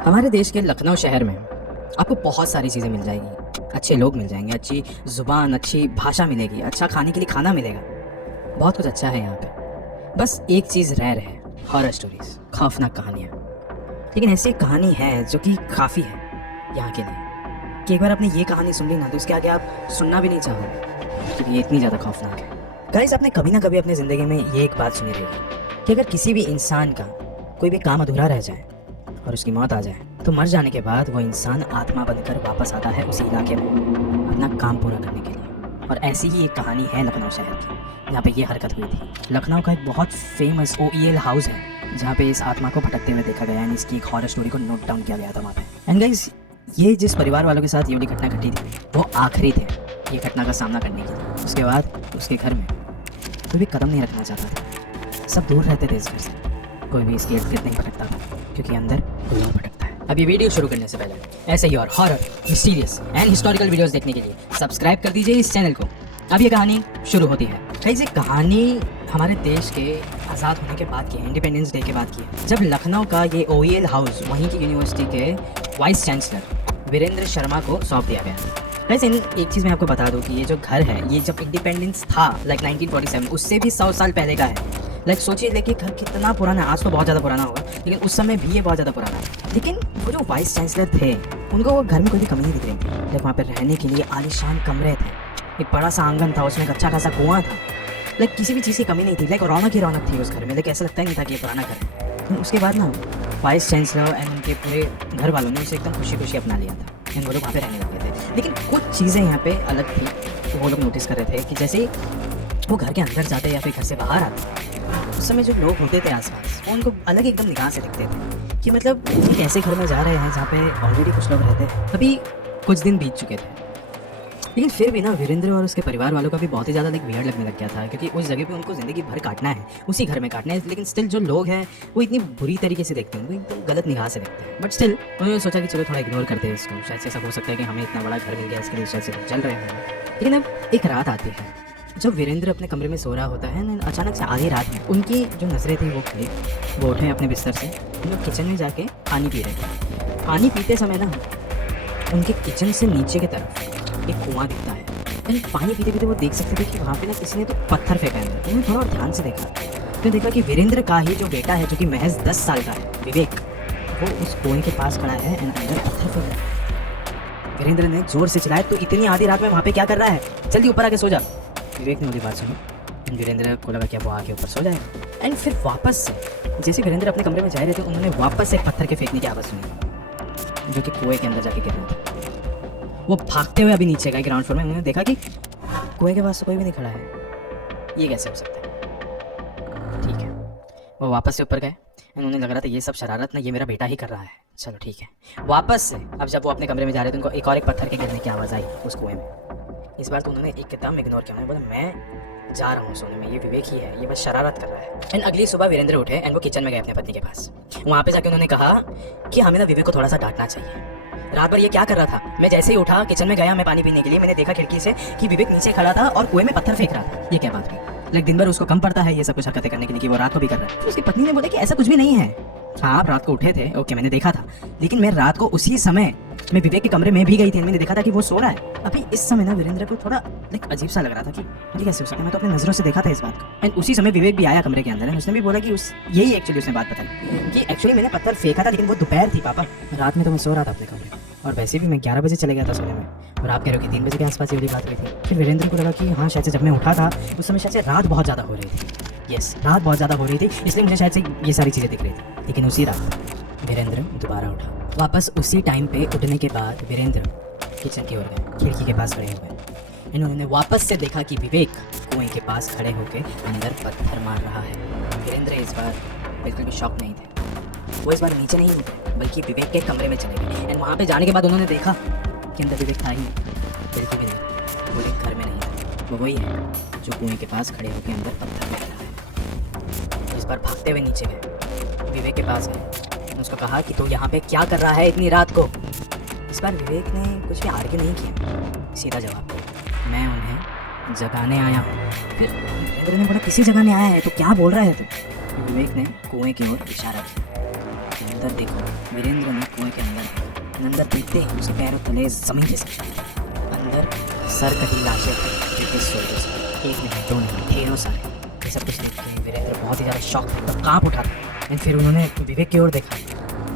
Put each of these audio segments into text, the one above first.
हमारे देश के लखनऊ शहर में आपको बहुत सारी चीज़ें मिल जाएगी। अच्छे लोग मिल जाएंगे, अच्छी ज़ुबान, अच्छी भाषा मिलेगी, अच्छा खाने के लिए खाना मिलेगा। बहुत कुछ अच्छा है यहाँ पे। बस एक चीज़ रेयर है, हॉरर स्टोरीज, खौफनाक कहानियाँ। लेकिन ऐसी एक कहानी है जो कि काफ़ी है यहाँ के लिए कि एक बार आपने ये कहानी सुन ली ना तो उसके आगे आप सुनना भी नहीं चाहोगे क्योंकि ये इतनी ज़्यादा खौफनाक है। गाइस, आपने कभी ना कभी अपनी ज़िंदगी में ये एक बात सुनी रहेगी कि अगर किसी भी इंसान का कोई भी काम अधूरा रह जाए और उसकी मौत आ जाए तो मर जाने के बाद वो इंसान आत्मा बनकर वापस आता है उसी इलाके में अपना काम पूरा करने के लिए। और ऐसी ही एक कहानी है लखनऊ शहर की जहाँ पे ये हरकत हुई थी। लखनऊ का एक बहुत फेमस OEL हाउस है जहाँ पे इस आत्मा को भटकते हुए देखा गया है। इसकी एक हॉरर स्टोरी को नोट डाउन किया गया था वहाँ पे। एंड गाइस, ये जिस परिवार वालों के साथ ये वाली घटना घटी थी वो आखिरी थे ये घटना का सामना करने के लिए। उसके बाद उसके घर में कोई भी कदम नहीं रखना चाहता था, सब दूर रहते थे इस घर से। कोई भी इसके इर्द गिर्द नहीं भटकता था क्योंकि अंदर कोई और भटकता है। अब ये वीडियो शुरू करने से पहले ऐसे ही और horror, mysterious and historical videos देखने के लिए सब्सक्राइब कर दीजिए इस चैनल को। अब ये कहानी शुरू होती है। गाइस, ये कहानी हमारे देश के आज़ाद होने के बाद की है, इंडिपेंडेंस डे के बाद की है, जब लखनऊ का ये OEL हाउस वहीं की यूनिवर्सिटी के वाइस चांसलर वीरेंद्र शर्मा को सौंप दिया गया। गाइस, एक चीज़ मैं आपको बता दूं कि ये जो घर है ये जब इंडिपेंडेंस था 1947 उससे भी 100 साल पहले का है। सोचिए लेकिन घर कितना पुराना है। आज तो बहुत ज़्यादा पुराना होगा लेकिन उस समय भी ये बहुत ज़्यादा पुराना है। लेकिन वो जो वाइस चांसलर थे उनको वो घर में कोई भी कमी नहीं दिख रही थी। वहाँ पर रहने के लिए आलीशान कमरे थे, एक बड़ा सा आंगन था, उसमें एक अच्छा खासा कुआं था। किसी भी चीज़ की कमी नहीं थी। रौनक ही रौनक थी उस घर में। ऐसा लगता ही नहीं था कि ये पुराना घर है। लेकिन उसके बाद ना वाइस चांसलर एंड उनके पूरे घर वालों ने उसे एकदम खुशी खुशी अपना लिया था एंड वो लोग वहाँ पे रहने लगे थे। लेकिन कुछ चीज़ें यहाँ पे अलग थी तो वो लोग नोटिस कर रहे थे कि जैसे वो घर के अंदर जाते या फिर घर से बाहर आते उस समय जो लोग होते थे आसपास वो उनको अलग एकदम निगाह से दिखते थे कि मतलब एक ऐसे घर में जा रहे हैं जहाँ पे ऑलरेडी कुछ लोग रहते हैं। अभी कुछ दिन बीत चुके थे लेकिन फिर भी ना वीरेंद्र और उसके परिवार वालों का भी बहुत ही ज़्यादा वियर्ड लगने लग गया था क्योंकि उस जगह पे उनको ज़िंदगी भर काटना है, उसी घर में काटना है। लेकिन स्टिल जो लोग हैं वो इतनी बुरी तरीके से देखते हैं, वो एकदम गलत निगाह से देखते हैं। बट स्टिल उन्होंने सोचा कि चलो थोड़ा इग्नोर करते हैं इसको, शायद से ऐसा हो सकता है कि हमें इतना बड़ा घर मिल गया इसके लिए शायद से चल रहे हैं। लेकिन अब एक रात आती है जब वीरेंद्र अपने कमरे में सो रहा होता है ना, अचानक से आधी रात में उनकी जो नज़रें थी वो खुली। वो उठे अपने बिस्तर से, उन लोग किचन में जाके पानी पी रहे थे। पानी पीते समय ना उनके किचन से नीचे की तरफ एक कुआं दिखता है। पानी पीते पीते वो देख सकते थे कि वहाँ पे ना किसी ने तो पत्थर फेंका है। उन्होंने थोड़ा और ध्यान से देखा तो देखा कि वीरेंद्र का ही जो बेटा है जो कि महज 10 साल का है, विवेक, वो उस कुएं के पास खड़ा है एंड अंदर पत्थर फेंक रहा है। वीरेंद्र ने जोर से चिल्लाया, तो इतनी आधी रात में वहाँ पे क्या कर रहा है, जल्दी ऊपर आके सो जा। विवेक ने मेरी बात सुनी। वीरेंद्र को लगा कि वो आके ऊपर सो जाएगा एंड फिर वापस से जैसे वीरेंद्र अपने कमरे में जा रहे थे उन्होंने वापस से पत्थर के फेंकने की आवाज़ सुनी जो कि कुएं के अंदर जाके गिर रहा था। वो भागते हुए अभी नीचे गए ग्राउंड फ्लोर में। उन्होंने देखा कि कुएं के पास कोई भी नहीं खड़ा है। ये कैसे हो सकता है? ठीक है, वो वापस से ऊपर गए। उन्होंने लग रहा था ये सब शरारत ना ये मेरा बेटा ही कर रहा है, चलो ठीक है। वापस से अब जब वो अपने कमरे में जा रहे थे उनको एक और एक पत्थर के गिरने की आवाज़ आई उस कुएं में। इस बार तो उन्होंने एकदम इग्नोर किया। उन्होंने बोला मैं जा रहा हूँ सोने में, ये विवेक ही है, ये बस शरारत कर रहा है। एंड अगली सुबह वीरेंद्र उठे एंड वो किचन में गए अपने पत्नी के पास। वहाँ पे जाके उन्होंने कहा कि हमें ना विवेक को थोड़ा सा डांटना चाहिए। रात भर ये क्या कर रहा था? मैं जैसे ही उठा किचन में गया मैं पानी पीने के लिए, मैंने देखा खिड़की से कि विवेक नीचे खड़ा था और कुएं में पत्थर फेंक रहा था। ये क्या बात हुई? दिन भर उसको कम पड़ता है ये सब कुछ हरकतें करने के लिए कि वो रात को भी कर रहा है। तो उसकी पत्नी ने बोला कि ऐसा कुछ भी नहीं है। हाँ, आप रात को उठे थे, ओके, मैंने देखा था, लेकिन मैं रात को उसी समय मैं विवेक के कमरे में भी गई थी, मैंने देखा था कि वो सो रहा है। अभी इस समय ना वीरेंद्र को थोड़ा अजीब सा लग रहा था कि ये कैसे हो सकता है, मैं तो अपनी नजरों से देखा था इस बात को। एंड उसी समय विवेक भी आया कमरे के अंदर एंड उसने भी बोला कि यही एक्चुअली उसने बात बताई कि एक्चुअली मैंने पत्थर फेंका था लेकिन वो दोपहर थी पापा, रात में तो मैं सो रहा था अपने कमरे में और वैसे भी मैं 11 बजे चले गया था सोने में और आप कह रहे हो कि 3 बजे के आसपास ये वाली बात हुई थी। फिर वीरेंद्र को लगा कि हाँ शायद से जब मैं उठा था उस समय शायद से रात बहुत ज़्यादा हो रही थी। यस, रात बहुत ज़्यादा हो रही थी इसलिए मुझे शायद से ये सारी चीज़ें दिख रही थी। लेकिन उसी रात वीरेंद्र दोबारा उठा। वापस उसी टाइम पे उठने के बाद वीरेंद्र किचन की ओर गए, खिड़की के पास खड़े हो गए। इन्होंने वापस से देखा कि विवेक कुएं के पास खड़े होकर अंदर पत्थर मार रहा है। वीरेंद्र इस बार बिल्कुल भी शॉक नहीं थे। वो इस बार नीचे नहीं उतरे बल्कि विवेक के कमरे में चले गए एंड वहाँ पे जाने के बाद उन्होंने देखा कि अंदर विवेक था ही बिल्कुल भी नहीं। वो एक घर में नहीं था, वो वही है जो कुएं के पास खड़े होकर अंदर पत्थर मार रहा है। इस बार भागते हुए नीचे गए, विवेक के पास गए, उसको कहा कि तू यहाँ पे क्या कर रहा है इतनी रात को। इस बार विवेक ने कुछ भी आर्ग्यू नहीं किया, सीधा जवाब दिया, मैं उन्हें जगाने आया हूँ। फिर वीरेंद्र ने बोला किसी जगाने आया है तो क्या बोल रहा है तू? विवेक ने कुएं की ओर इशारा किया। अंदर देखो। वीरेंद्र ने कुएं के अंदर देखा। अंदर देखते ही उसके पैरों तले जमीन खिसक गई। अंदर सर कटी लाशें थी, ब्रिटिश सोल्जर्स, एक नहीं दो नहीं ढेरों सारे। ये सब कुछ देख के वीरेंद्र बहुत ही ज़्यादा शॉक था, तब काँप उठा था। एंड फिर उन्होंने विवेक की ओर देखा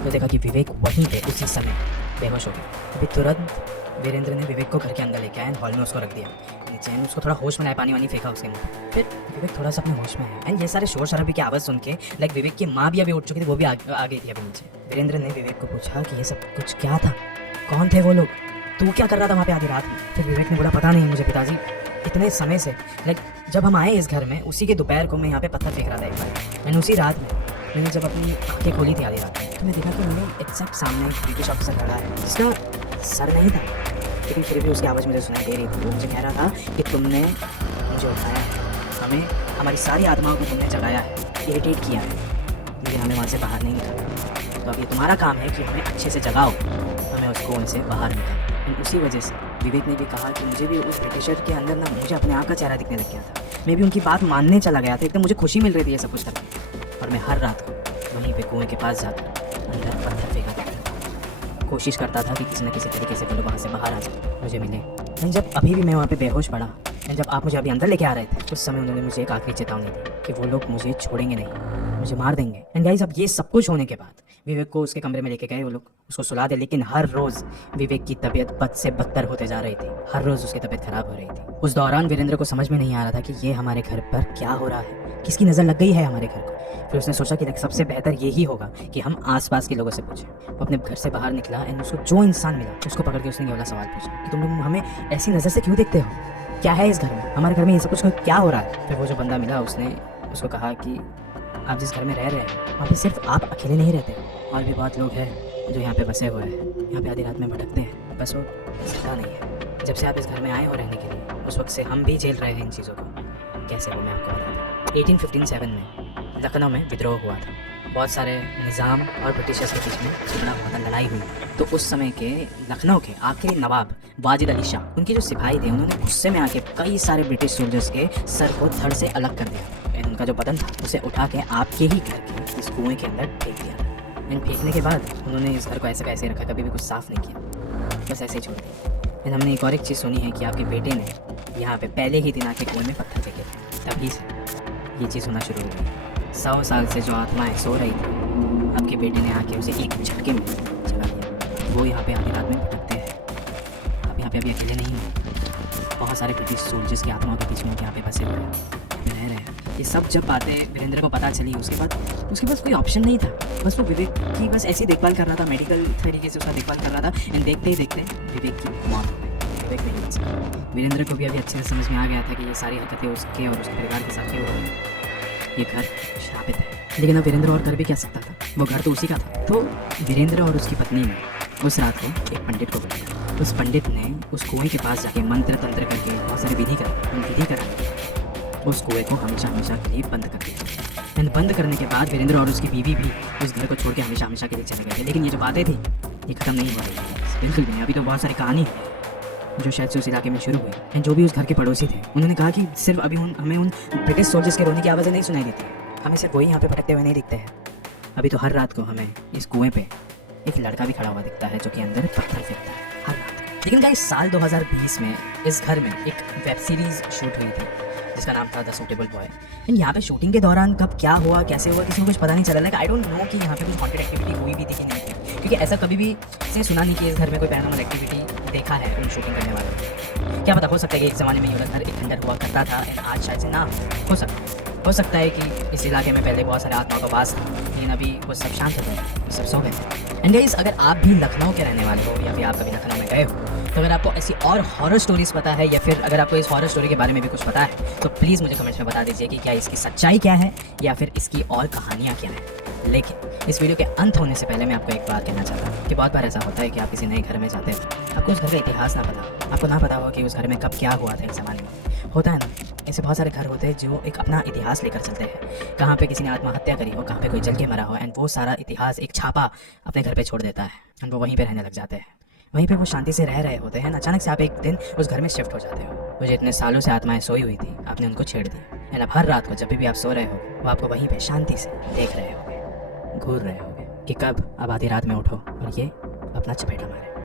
तो देखा कि विवेक वहीं पे उसी समय बेहोश हो गया। अभी तुरंत वीरेंद्र ने विवेक को घर के अंदर लेके आया एंड हॉल में उसको रख दिया नीचे। एंड उसको थोड़ा होश में आया, पानी वानी फेंका उसके मुंह पे। फिर विवेक थोड़ा सा अपने होश में आया एंड ये सारे शोर शराबे की आवाज़ सुन के लाइक विवेक की माँ भी अभी उठ चुकी थी, वो भी आ गई थी अभी नीचे। वीरेंद्र ने विवेक को पूछा कि ये सब कुछ क्या था, कौन थे वो लोग, तू क्या कर रहा था वहाँ पे आधी रात में। फिर विवेक ने बोला पता नहीं मुझे पिताजी, इतने समय से लाइक जब हम आए इस घर में उसी के दोपहर को मैं यहाँ पे पत्थर फेंक रहा था एक बार। मैंने उसी रात में मैंने जब अपनी आंखें खोली थी आधी रात में तो मैं देखा कि मेरे एग्जैक्ट सामने एक ब्रिटिश ऑफिसर खड़ा है जिसका सर नहीं था, लेकिन फिर भी उसकी आवाज़ मुझे सुनाई दे रही थी। वो मुझे कह रहा था कि तुमने मुझे उठाया है, हमें हमारी सारी आत्माओं को तुमने जगाया है, इरिटेट किया है, लेकिन हमें वहाँ से बाहर नहीं निकाला। तो अब ये तुम्हारा काम है कि हमें अच्छे से जगाओ, हमें उस कुएं से बाहर निकालो। उसी वजह से विवेक ने भी कहा कि मुझे भी उस ब्रिटिशर के अंदर ना मुझे अपने आप का चेहरा दिखने लग गया था। मैं भी उनकी बात मानने चला गया था, एकदम मुझे खुशी मिल रही थी ये सब कुछ करके। और मैं हर रात को वहीं पे कुएं के पास जाकर अंदर पत्थर फेंका था, कोशिश करता था कि किसी न किसी तरीके से वो लोग वहाँ से बाहर आ जाए, मुझे मिले। एंड जब अभी भी मैं वहाँ पे बेहोश पड़ा एंड जब आप मुझे अभी अंदर लेके आ रहे थे उस समय उन्होंने मुझे एक आखिरी चेतावनी दी कि वो लोग मुझे छोड़ेंगे नहीं, मुझे मार देंगे। एंड गाइस अब ये सब कुछ होने के बाद विवेक को उसके कमरे में लेके गए वो लोग, उसको सुला दे, लेकिन हर रोज़ विवेक की तबीयत बद से बदतर होते जा रही थी, हर रोज़ उसकी तबीयत खराब हो रही थी। उस दौरान वीरेंद्र को समझ में नहीं आ रहा था कि ये हमारे घर पर क्या हो रहा है, किसकी नज़र लग गई है हमारे घर को। फिर उसने सोचा कि सबसे बेहतर यही होगा कि हम आसपास के लोगों से पूछें। वो अपने घर से बाहर निकला एंड उसको जो इंसान मिला उसको पकड़ के उसने ये वाला सवाल पूछा कि तुम लोग हमें ऐसी नज़र से क्यों देखते हो, क्या है इस घर में, हमारे घर में ये सब कुछ क्या हो रहा है। फिर वो जो बंदा मिला उसने उसको कहा कि आप जिस घर में रह रहे हैं वहाँ पे सिर्फ आप अकेले नहीं रहते, और भी बहुत लोग हैं जो यहाँ पे बसे हुए हैं, यहाँ पे आधी रात में भटकते हैं, बस वो जिंदा नहीं है। जब से आप इस घर में आए हो रहने के लिए उस वक्त से हम भी झेल रहे हैं इन चीज़ों को। कैसे वो मैं आपको बताता हूँ। 1857 में लखनऊ में विद्रोह हुआ था, बहुत सारे निज़ाम और ब्रिटिशर्स के बीच में झगड़ा हुआ था, लड़ाई हुई। तो उस समय के लखनऊ के आखिरी नवाब वाजिद अली शाह, उनके जो सिपाही थे उन्होंने गुस्से में आके कई सारे ब्रिटिश सोल्जर्स के सर को धड़ से अलग कर दिया एंड उनका जो बदन था उसे उठा के आपके ही घर के इस कुएं के अंदर फेंक दिया था। एंड फेंकने के बाद उन्होंने इस घर को ऐसे वैसे रखा, कभी भी कुछ साफ़ नहीं किया, बस ऐसे ही छोड़ दिया। एंड हमने एक और एक चीज़ सुनी है कि आपके बेटे ने यहाँ पे पहले ही दिन आके कुएं में पत्थर फेंके थे, तभी से ये चीज़ होना शुरू हो गई। 100 साल से जो आत्माएं सो रही थी आपके बेटे ने आके उसे एक झटके में जगा दिया। वो यहाँ पे आधी रात में भटकते हैं। आप यहाँ पे अभी अकेले नहीं हो, बहुत सारे ब्रिटिश सोल्जर्स की आत्माओं के बीच में यहाँ पे बसे हुए रह रहे हैं। ये सब जब बातें वीरेंद्र को पता चली उसके बाद उसके पास कोई ऑप्शन नहीं था, बस वो विवेक की बस ऐसी देखभाल कर रहा था, मेडिकल तरीके से उसका देखभाल कर रहा था। एंड देखते ही देखते विवेक की मौत हो गई, विवेक नहीं बच सका। वीरेंद्र को भी अभी अच्छे से समझ में आ गया था कि ये सारी हरकतें उसके और उसके परिवार के साथ क्यों हो रही हैं, ये घर श्रापित है। लेकिन अब वीरेंद्र और कर भी क्या सकता था, वो घर तो उसी का था। तो वीरेंद्र और उसकी पत्नी ने उस रात को एक पंडित को बुलाया। उस पंडित ने उस कुएं के पास जाके मंत्र तंत्र करके बहुत सारी विधि करा उस कुएं को हमेशा हमेशा के लिए बंद कर दिया। एंड बंद करने के बाद वीरेंद्र और उसकी बीवी भी उस घर को छोड़ के हमेशा हमेशा के लिए चले गए थे। लेकिन ये जो बातें थी ये ख़त्म नहीं हुआ रही, बिल्कुल भी नहीं। अभी तो बहुत सारी कहानी है जो शायद से उस इलाके में शुरू हुई। एंड जो भी उस घर के पड़ोसी थे उन्होंने कहा कि सिर्फ अभी हमें उन ब्रिटिश सोल्जर्स के रोने की आवाज़ें नहीं सुनाई देती, हमें सिर्फ वही यहाँ पे भटकते हुए नहीं दिखते हैं। अभी तो हर रात को हमें इस कुएं पे एक लड़का भी खड़ा हुआ दिखता है जो कि अंदर पत्थर फेंकता है हर रात। लेकिन गाइस साल 2020 में इस घर में एक वेब सीरीज़ शूट हुई थी जिसका नाम था द सूटेबल बॉय। एंड यहाँ पे शूटिंग के दौरान कब क्या हुआ कैसे हुआ किसी को कुछ पता नहीं चला। लाइक आई डोंट नो कि यहाँ पे कुछ हॉन्टेड एक्टिविटी हुई भी थी कि नहीं थी, क्योंकि ऐसा कभी भी से सुना नहीं कि इस घर में कोई पैरानॉर्मल एक्टिविटी देखा है उन शूटिंग करने वालों ने। क्या पता, हो सकता है कि एक ज़माने में ये घर एक खंडर हुआ करता था एंड आज शायद से ना हो सकता है कि इस इलाके में पहले बहुत सारे आत्माओं का वास था, लेकिन अभी वो सब शांत हो गए, सब सो गए। एंड गाइस अगर आप भी लखनऊ के रहने वाले हो या फिर आप कभी लखनऊ में गए हो, तो अगर आपको ऐसी और हॉरर स्टोरीज पता है या फिर अगर आपको इस हॉरर स्टोरी के बारे में भी कुछ पता है तो प्लीज़ मुझे कमेंट्स में बता दीजिए कि क्या इसकी सच्चाई क्या है या फिर इसकी और कहानियाँ क्या हैं। लेकिन इस वीडियो के अंत होने से पहले मैं आपको एक बात कहना चाहता हूँ कि बहुत बार ऐसा होता है कि आप किसी नए घर में जाते हो, आपको उस घर का इतिहास ना पता, आपको ना पता हो कि उस घर में कब क्या हुआ था एक ज़माने में। होता है ना, ऐसे बहुत सारे घर होते हैं जो एक अपना इतिहास लेकर चलते हैं, कहाँ पे किसी ने आत्महत्या करी हो, कहाँ पे कोई जल के मरा हो, एंड वो सारा इतिहास एक छापा अपने घर पे छोड़ देता है एंड वो वहीं पे रहने लग जाते हैं। वहीं पे वो शांति से रह रहे होते हैं, अचानक से आप एक दिन उस घर में शिफ्ट हो जाते हो। वो जो इतने सालों से आत्माएं सोई हुई थी आपने उनको छेड़ दी एंड अब हर रात को जब भी आप सो रहे हो वो आपको वहीं पे शांति से देख रहे होगे, घूर रहे होगे। कि कब अब आधी रात में उठो और ये अपना चपेटा मारे।